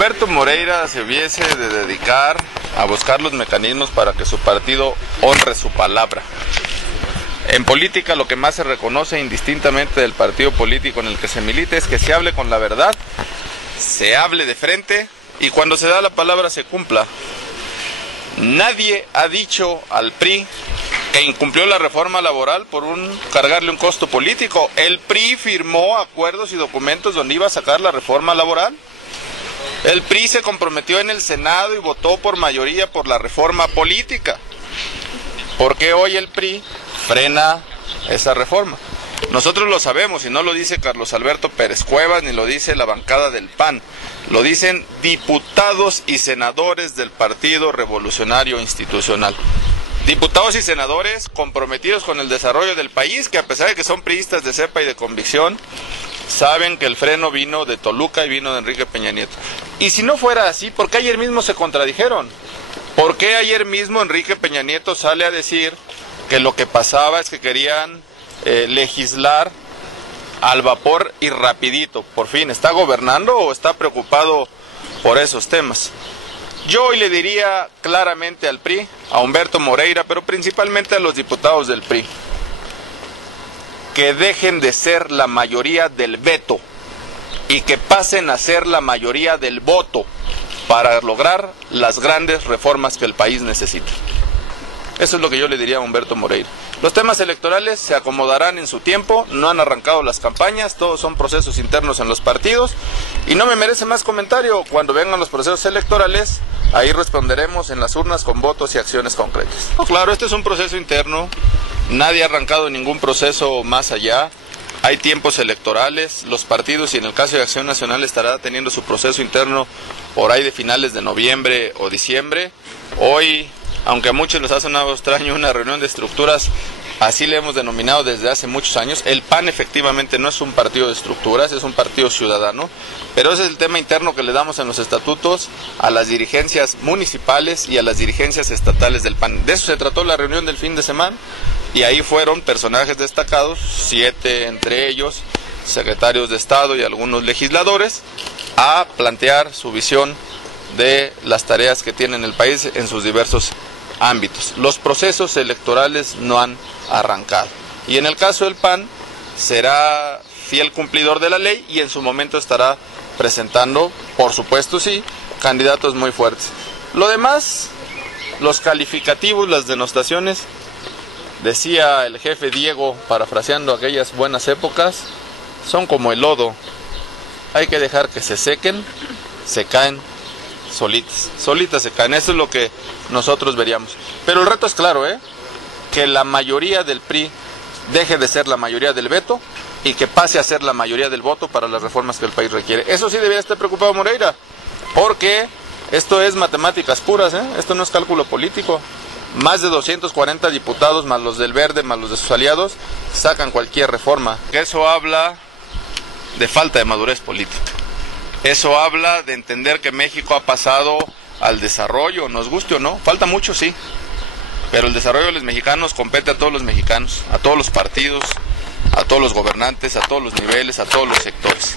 Humberto Moreira se hubiese de dedicar a buscar los mecanismos para que su partido honre su palabra. En política lo que más se reconoce indistintamente del partido político en el que se milite es que se hable con la verdad, se hable de frente y cuando se da la palabra se cumpla. Nadie ha dicho al PRI que incumplió la reforma laboral por cargarle un costo político. El PRI firmó acuerdos y documentos donde iba a sacar la reforma laboral. El PRI se comprometió en el Senado y votó por mayoría por la reforma política. ¿Por qué hoy el PRI frena esa reforma? Nosotros lo sabemos y no lo dice Carlos Alberto Pérez Cuevas ni lo dice la bancada del PAN. Lo dicen diputados y senadores del Partido Revolucionario Institucional. Diputados y senadores comprometidos con el desarrollo del país, que a pesar de que son priistas de cepa y de convicción, saben que el freno vino de Toluca y vino de Enrique Peña Nieto. Y si no fuera así, ¿por qué ayer mismo se contradijeron? ¿Por qué ayer mismo Enrique Peña Nieto sale a decir que lo que pasaba es que querían legislar al vapor y rapidito? Por fin, ¿está gobernando o está preocupado por esos temas? Yo hoy le diría claramente al PRI, a Humberto Moreira, pero principalmente a los diputados del PRI, que dejen de ser la mayoría del veto y que pasen a ser la mayoría del voto para lograr las grandes reformas que el país necesita. Eso es lo que yo le diría a Humberto Moreira. Los temas electorales se acomodarán en su tiempo, no han arrancado las campañas, todos son procesos internos en los partidos y no me merece más comentario. Cuando vengan los procesos electorales, ahí responderemos en las urnas con votos y acciones concretas. Claro, este es un proceso interno, nadie ha arrancado ningún proceso más allá. Hay tiempos electorales, los partidos y en el caso de Acción Nacional estará teniendo su proceso interno por ahí de finales de noviembre o diciembre. Hoy, aunque a muchos les ha sonado extraño, una reunión de estructuras, así le hemos denominado desde hace muchos años. El PAN efectivamente no es un partido de estructuras, es un partido ciudadano, pero ese es el tema interno que le damos en los estatutos a las dirigencias municipales y a las dirigencias estatales del PAN. De eso se trató la reunión del fin de semana y ahí fueron personajes destacados, 7 entre ellos, secretarios de Estado y algunos legisladores, a plantear su visión de las tareas que tiene el país en sus diversos ámbitos. Los procesos electorales no han arrancado y en el caso del PAN será fiel cumplidor de la ley y en su momento estará presentando, por supuesto sí, candidatos muy fuertes. Lo demás, los calificativos, las denostaciones, decía el jefe Diego, parafraseando aquellas buenas épocas, son como el lodo, hay que dejar que se sequen, se caen solitas se caen. Eso es lo que nosotros veríamos. Pero el reto es claro, que la mayoría del PRI deje de ser la mayoría del veto y que pase a ser la mayoría del voto para las reformas que el país requiere. Eso sí debería estar preocupado Moreira, porque esto es matemáticas puras, esto no es cálculo político. Más de 240 diputados, más los del Verde, más los de sus aliados, sacan cualquier reforma. Eso habla de falta de madurez política. Eso habla de entender que México ha pasado al desarrollo, nos guste o no, falta mucho sí, pero el desarrollo de los mexicanos compete a todos los mexicanos, a todos los partidos, a todos los gobernantes, a todos los niveles, a todos los sectores.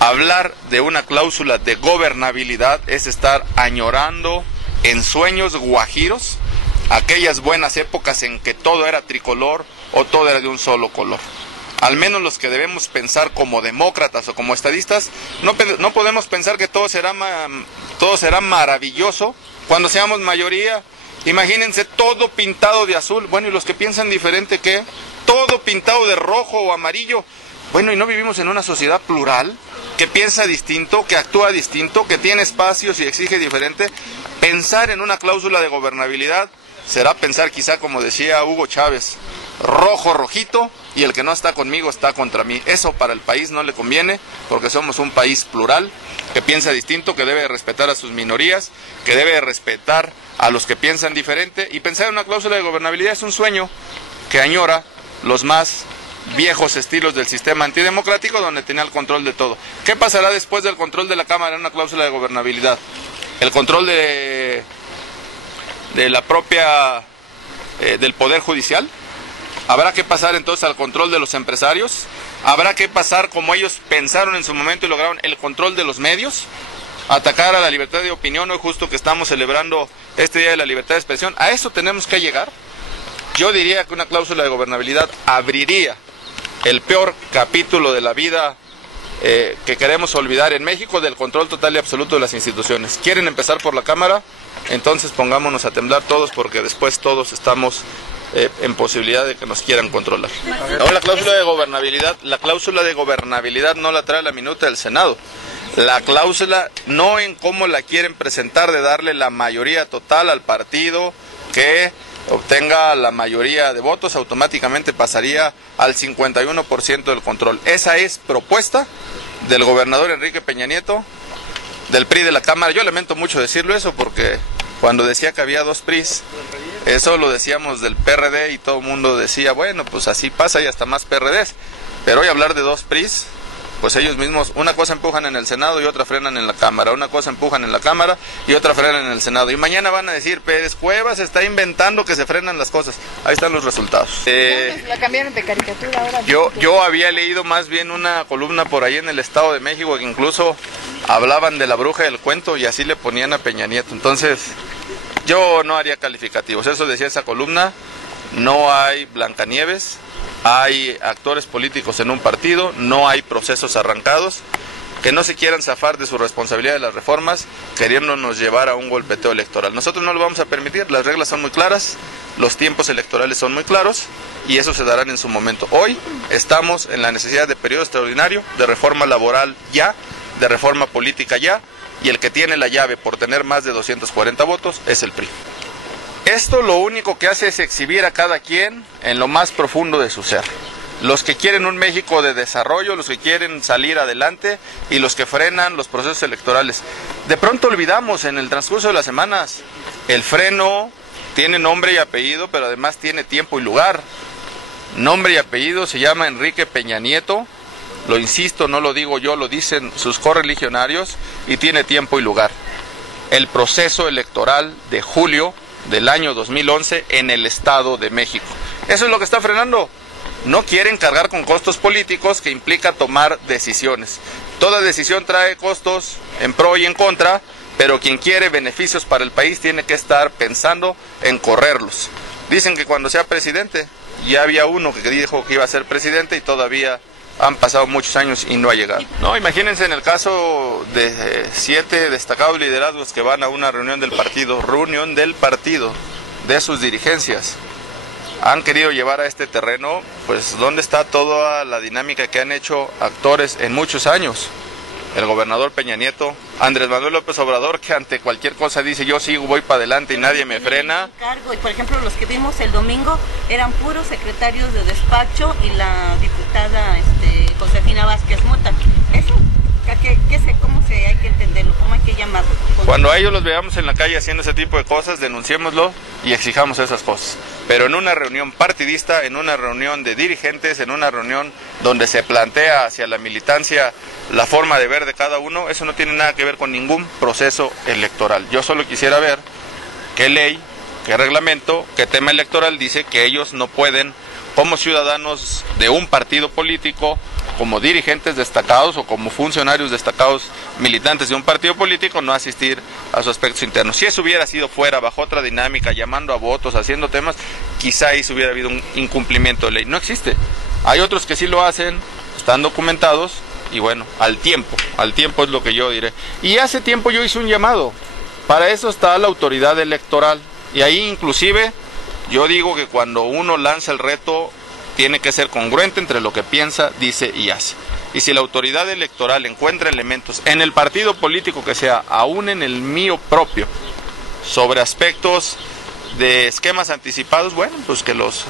Hablar de una cláusula de gobernabilidad es estar añorando en sueños guajiros aquellas buenas épocas en que todo era tricolor o todo era de un solo color. Al menos los que debemos pensar como demócratas o como estadistas, no podemos pensar que todo será maravilloso cuando seamos mayoría. Imagínense todo pintado de azul. Bueno, ¿y los que piensan diferente qué? Todo pintado de rojo o amarillo. Bueno, ¿y no vivimos en una sociedad plural que piensa distinto, que actúa distinto, que tiene espacios y exige diferente? Pensar en una cláusula de gobernabilidad será pensar quizá, como decía Hugo Chávez, rojo, rojito, y el que no está conmigo está contra mí. Eso para el país no le conviene, porque somos un país plural, que piensa distinto, que debe respetar a sus minorías, que debe respetar a los que piensan diferente, y pensar en una cláusula de gobernabilidad es un sueño que añora los más viejos estilos del sistema antidemocrático, donde tenía el control de todo. ¿Qué pasará después del control de la Cámara en una cláusula de gobernabilidad? El control de la propia del Poder Judicial. Habrá que pasar entonces al control de los empresarios. Habrá que pasar, como ellos pensaron en su momento y lograron, el control de los medios. atacar a la libertad de opinión, hoy justo que estamos celebrando este Día de la Libertad de Expresión. A eso tenemos que llegar. Yo diría que una cláusula de gobernabilidad abriría el peor capítulo de la vida que queremos olvidar en México, del control total y absoluto de las instituciones. ¿Quieren empezar por la Cámara? Entonces pongámonos a temblar todos, porque después todos estamos en posibilidad de que nos quieran controlar. No, la cláusula de gobernabilidad no la trae la minuta del Senado. La cláusula no en cómo la quieren presentar, de darle la mayoría total al partido que obtenga la mayoría de votos, automáticamente pasaría al 51% del control. Esa es propuesta del gobernador Enrique Peña Nieto, del PRI de la Cámara. Yo lamento mucho decirlo eso, porque cuando decía que había dos PRIs, eso lo decíamos del PRD y todo el mundo decía, bueno, pues así pasa y hasta más PRDs. Pero hoy hablar de dos PRIs, pues ellos mismos, una cosa empujan en el Senado y otra frenan en la Cámara, una cosa empujan en la Cámara y otra frenan en el Senado. Y mañana van a decir, Pérez Cuevas está inventando que se frenan las cosas. Ahí están los resultados. La cambiaron de caricatura ahora. Yo había leído más bien una columna por ahí en el Estado de México que incluso hablaban de la bruja del cuento y así le ponían a Peña Nieto. Entonces, yo no haría calificativos. Eso decía esa columna. No hay Blancanieves, hay actores políticos en un partido, no hay procesos arrancados, que no se quieran zafar de su responsabilidad de las reformas, queriéndonos llevar a un golpeteo electoral. Nosotros no lo vamos a permitir, las reglas son muy claras, los tiempos electorales son muy claros y eso se darán en su momento. Hoy estamos en la necesidad de periodo extraordinario, de reforma laboral ya, de reforma política ya, y el que tiene la llave por tener más de 240 votos es el PRI. Esto lo único que hace es exhibir a cada quien en lo más profundo de su ser. Los que quieren un México de desarrollo, los que quieren salir adelante y los que frenan los procesos electorales. De pronto olvidamos en el transcurso de las semanas, el freno tiene nombre y apellido, pero además tiene tiempo y lugar. Nombre y apellido se llama Enrique Peña Nieto, lo insisto, no lo digo yo, lo dicen sus correligionarios, y tiene tiempo y lugar. El proceso electoral de julio del año 2011 en el Estado de México. Eso es lo que está frenando. No quieren cargar con costos políticos que implica tomar decisiones. Toda decisión trae costos en pro y en contra, pero quien quiere beneficios para el país tiene que estar pensando en correrlos. Dicen que cuando sea presidente, ya había uno que dijo que iba a ser presidente y todavía han pasado muchos años y no ha llegado. No, imagínense en el caso de 7 destacados liderazgos que van a una reunión del partido, de sus dirigencias. Han querido llevar a este terreno, pues, ¿dónde está toda la dinámica que han hecho actores en muchos años? El gobernador Peña Nieto, Andrés Manuel López Obrador, que ante cualquier cosa dice, yo sigo, voy para adelante y nadie me frena. Y por ejemplo, los que vimos el domingo eran puros secretarios de despacho y la diputada Josefina Vázquez Mota. Eso, ¿cómo hay que entenderlo? ¿Cómo hay que llamarlo? Cuando a ellos los veamos en la calle haciendo ese tipo de cosas, denunciémoslo y exijamos esas cosas. Pero en una reunión partidista, en una reunión de dirigentes, en una reunión donde se plantea hacia la militancia la forma de ver de cada uno, eso no tiene nada que ver con ningún proceso electoral. Yo solo quisiera ver qué ley, qué reglamento, qué tema electoral dice que ellos no pueden, como ciudadanos de un partido político, como dirigentes destacados o como funcionarios destacados militantes de un partido político, no asistir a sus aspectos internos. Si eso hubiera sido fuera, bajo otra dinámica, llamando a votos, haciendo temas, quizá ahí se hubiera habido un incumplimiento de ley. No existe. Hay otros que sí lo hacen, están documentados y bueno, al tiempo es lo que yo diré. Y hace tiempo yo hice un llamado, para eso está la autoridad electoral y ahí inclusive yo digo que cuando uno lanza el reto tiene que ser congruente entre lo que piensa, dice y hace. Y si la autoridad electoral encuentra elementos en el partido político que sea, aún en el mío propio, sobre aspectos de esquemas anticipados, bueno, pues que los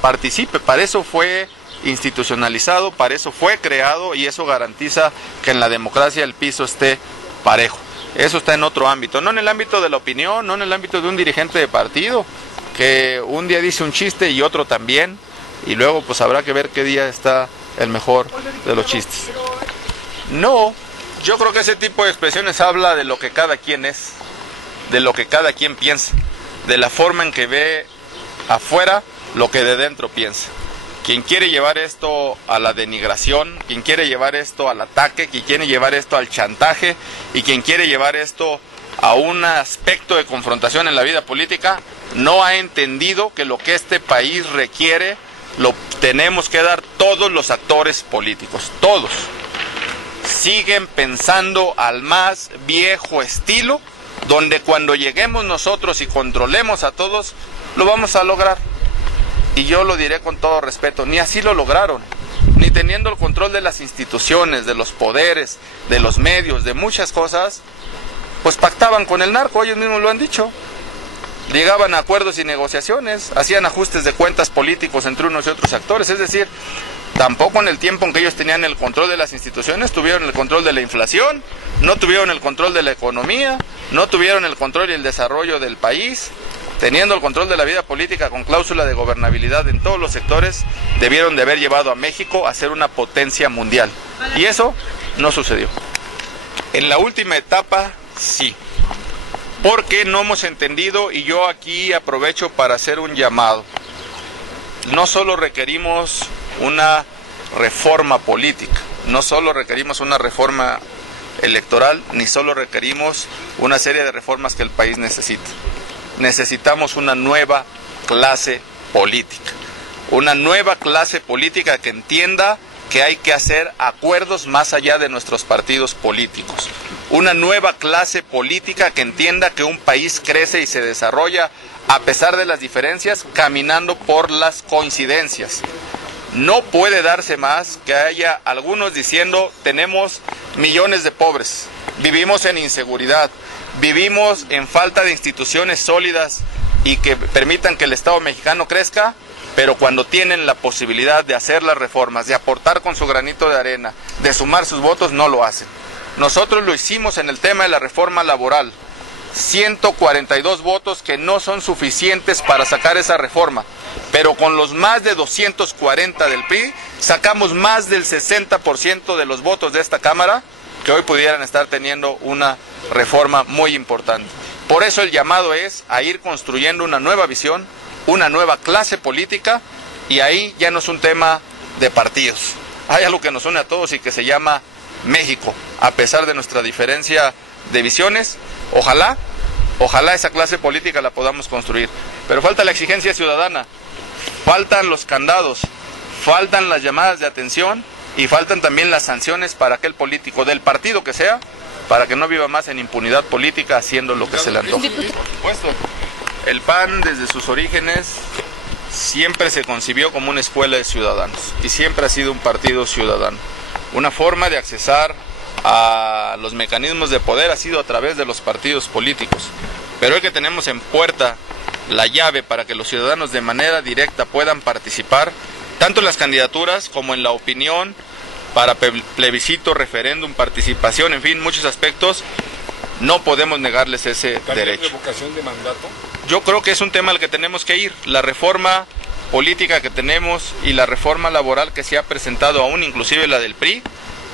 participe. Para eso fue institucionalizado, para eso fue creado y eso garantiza que en la democracia el piso esté parejo. Eso está en otro ámbito, no en el ámbito de la opinión, no en el ámbito de un dirigente de partido, que un día dice un chiste y otro también, y luego pues habrá que ver qué día está el mejor de los chistes. No, yo creo que ese tipo de expresiones habla de lo que cada quien es, de lo que cada quien piensa, de la forma en que ve afuera lo que de dentro piensa. quien quiere llevar esto a la denigración, quien quiere llevar esto al ataque, quien quiere llevar esto al chantaje y quien quiere llevar esto a un aspecto de confrontación en la vida política, no ha entendido que lo que este país requiere lo tenemos que dar todos los actores políticos, todos. Siguen pensando al más viejo estilo, donde cuando lleguemos nosotros y controlemos a todos, lo vamos a lograr. Y yo lo diré con todo respeto, ni así lo lograron, ni teniendo el control de las instituciones, de los poderes, de los medios, de muchas cosas, pues pactaban con el narco, ellos mismos lo han dicho. Llegaban a acuerdos y negociaciones, hacían ajustes de cuentas políticos entre unos y otros actores, es decir, tampoco en el tiempo en que ellos tenían el control de las instituciones, tuvieron el control de la inflación, no tuvieron el control de la economía, no tuvieron el control y el desarrollo del país. Teniendo el control de la vida política con cláusula de gobernabilidad en todos los sectores, debieron de haber llevado a México a ser una potencia mundial. Y eso no sucedió. En la última etapa, sí. Porque no hemos entendido, y yo aquí aprovecho para hacer un llamado. No solo requerimos una reforma política, no solo requerimos una reforma electoral, ni solo requerimos una serie de reformas que el país necesita. Necesitamos una nueva clase política. Una nueva clase política que entienda que hay que hacer acuerdos más allá de nuestros partidos políticos. Una nueva clase política que entienda que un país crece y se desarrolla a pesar de las diferencias, caminando por las coincidencias. No puede darse más que haya algunos diciendo tenemos millones de pobres, vivimos en inseguridad, vivimos en falta de instituciones sólidas y que permitan que el Estado mexicano crezca, pero cuando tienen la posibilidad de hacer las reformas, de aportar con su granito de arena, de sumar sus votos, no lo hacen. Nosotros lo hicimos en el tema de la reforma laboral. 142 votos que no son suficientes para sacar esa reforma, pero con los más de 240 del PRI sacamos más del 60% de los votos de esta Cámara que hoy pudieran estar teniendo una reforma muy importante. Por eso el llamado es a ir construyendo una nueva visión, una nueva clase política, y ahí ya no es un tema de partidos. Hay algo que nos une a todos y que se llama México, a pesar de nuestra diferencia de visiones. Ojalá esa clase política la podamos construir, pero falta la exigencia ciudadana, faltan los candados, faltan las llamadas de atención y faltan también las sanciones para aquel político del partido que sea, para que no viva más en impunidad política haciendo lo que se le antoja. Por supuesto, el PAN desde sus orígenes siempre se concibió como una escuela de ciudadanos y siempre ha sido un partido ciudadano. Una forma de accesar a los mecanismos de poder ha sido a través de los partidos políticos, pero hoy que tenemos en puerta la llave para que los ciudadanos de manera directa puedan participar, tanto en las candidaturas como en la opinión, para plebiscito, referéndum, participación, en fin, muchos aspectos, no podemos negarles ese derecho. ¿Revocación de mandato? Yo creo que es un tema al que tenemos que ir. La reforma política que tenemos y la reforma laboral que se ha presentado, aún inclusive la del PRI,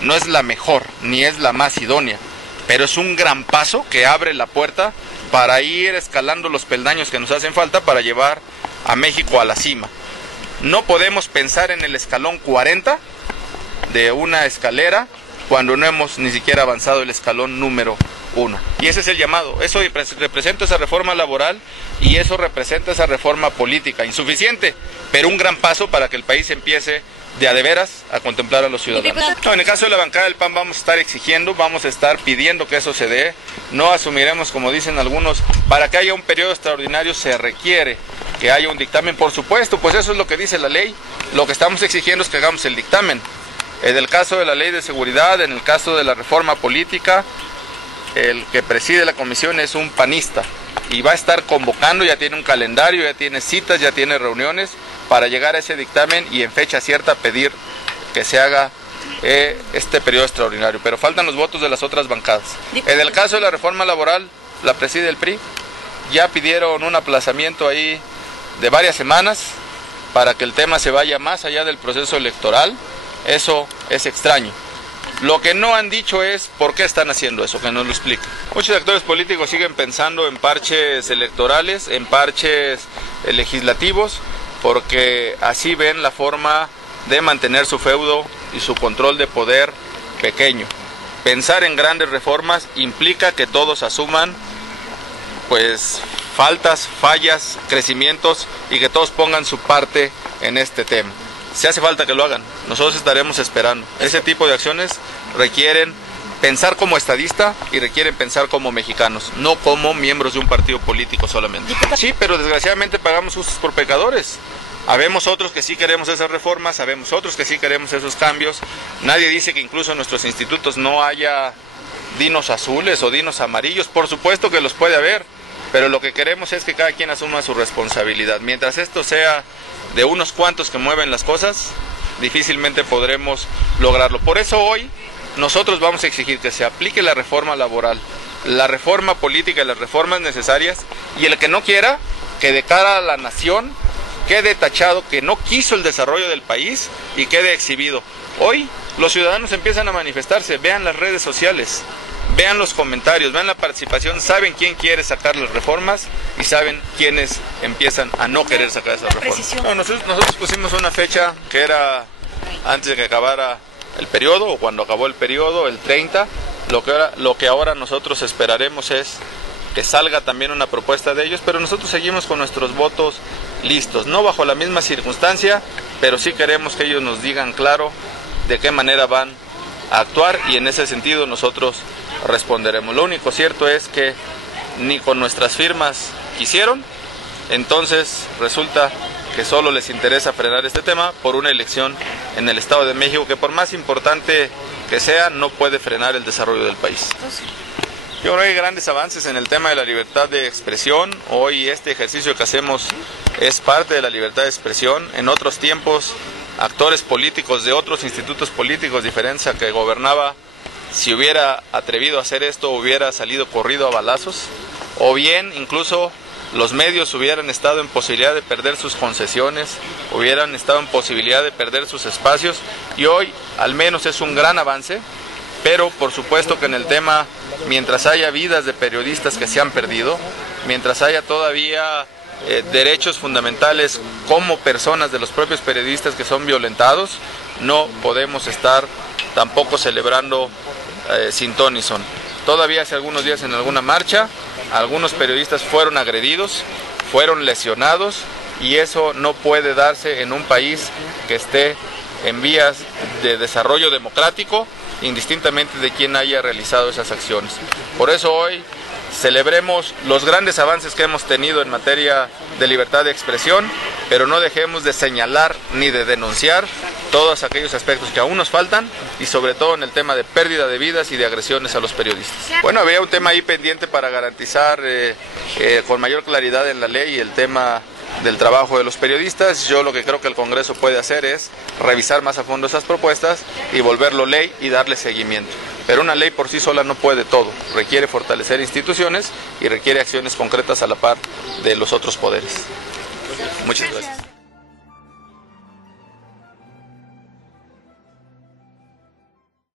no es la mejor, ni es la más idónea, pero es un gran paso que abre la puerta para ir escalando los peldaños que nos hacen falta para llevar a México a la cima. No podemos pensar en el escalón 40 de una escalera cuando no hemos ni siquiera avanzado el escalón número 1. Y ese es el llamado. Eso representa esa reforma laboral y eso representa esa reforma política. Insuficiente, pero un gran paso para que el país empiece de a de veras a contemplar a los ciudadanos. No, en el caso de la bancada del PAN vamos a estar exigiendo, vamos a estar pidiendo que eso se dé. No asumiremos, como dicen algunos, para que haya un periodo extraordinario se requiere que haya un dictamen. Por supuesto, pues eso es lo que dice la ley. Lo que estamos exigiendo es que hagamos el dictamen. En el caso de la ley de seguridad, en el caso de la reforma política, el que preside la comisión es un panista y va a estar convocando, ya tiene un calendario, ya tiene citas, ya tiene reuniones para llegar a ese dictamen y en fecha cierta pedir que se haga este periodo extraordinario. Pero faltan los votos de las otras bancadas. En el caso de la reforma laboral, la preside el PRI, ya pidieron un aplazamiento ahí de varias semanas para que el tema se vaya más allá del proceso electoral. Eso es extraño. Lo que no han dicho es por qué están haciendo eso, que nos lo expliquen. Muchos actores políticos siguen pensando en parches electorales, en parches legislativos, porque así ven la forma de mantener su feudo y su control de poder pequeño. Pensar en grandes reformas implica que todos asuman pues faltas, fallas, crecimientos y que todos pongan su parte en este tema. Si hace falta que lo hagan, nosotros estaremos esperando. Ese tipo de acciones requieren pensar como estadista y requieren pensar como mexicanos, no como miembros de un partido político solamente. Sí, pero desgraciadamente pagamos justos por pecadores. Habemos otros que sí queremos esas reformas, habemos otros que sí queremos esos cambios. Nadie dice que incluso en nuestros institutos no haya dinos azules o dinos amarillos. Por supuesto que los puede haber, pero lo que queremos es que cada quien asuma su responsabilidad. Mientras esto sea de unos cuantos que mueven las cosas, difícilmente podremos lograrlo. Por eso hoy nosotros vamos a exigir que se aplique la reforma laboral, la reforma política y las reformas necesarias, y el que no quiera, que de cara a la nación quede tachado que no quiso el desarrollo del país y quede exhibido. Hoy los ciudadanos empiezan a manifestarse, vean las redes sociales, vean los comentarios, vean la participación, saben quién quiere sacar las reformas y saben quiénes empiezan a no querer sacar esas reformas. No, nosotros pusimos una fecha que era antes de que acabara el periodo, o cuando acabó el periodo, el 30. Lo que ahora nosotros esperaremos es que salga también una propuesta de ellos, pero nosotros seguimos con nuestros votos listos, no bajo la misma circunstancia, pero sí queremos que ellos nos digan claro de qué manera van a actuar, y en ese sentido nosotros responderemos. Lo único cierto es que ni con nuestras firmas quisieron, entonces resulta que solo les interesa frenar este tema por una elección en el Estado de México que, por más importante que sea, no puede frenar el desarrollo del país. Yo creo que hay grandes avances en el tema de la libertad de expresión. Hoy este ejercicio que hacemos es parte de la libertad de expresión. En otros tiempos, actores políticos de otros institutos políticos diferentes a que gobernaba, si hubiera atrevido a hacer esto, hubiera salido corrido a balazos, o bien incluso los medios hubieran estado en posibilidad de perder sus concesiones, hubieran estado en posibilidad de perder sus espacios, y hoy al menos es un gran avance, pero por supuesto que en el tema, mientras haya vidas de periodistas que se han perdido, mientras haya todavía derechos fundamentales como personas de los propios periodistas que son violentados, no podemos estar tampoco celebrando sin ton ni son. Todavía hace algunos días en alguna marcha, algunos periodistas fueron agredidos, fueron lesionados, y eso no puede darse en un país que esté en vías de desarrollo democrático, indistintamente de quién haya realizado esas acciones. Por eso hoy celebremos los grandes avances que hemos tenido en materia de libertad de expresión, pero no dejemos de señalar ni de denunciar todos aquellos aspectos que aún nos faltan, y sobre todo en el tema de pérdida de vidas y de agresiones a los periodistas. Bueno, había un tema ahí pendiente para garantizar con mayor claridad en la ley el tema del trabajo de los periodistas. Yo lo que creo que el Congreso puede hacer es revisar más a fondo esas propuestas y volverlo ley y darle seguimiento. Pero una ley por sí sola no puede todo, requiere fortalecer instituciones y requiere acciones concretas a la par de los otros poderes. Muchas gracias.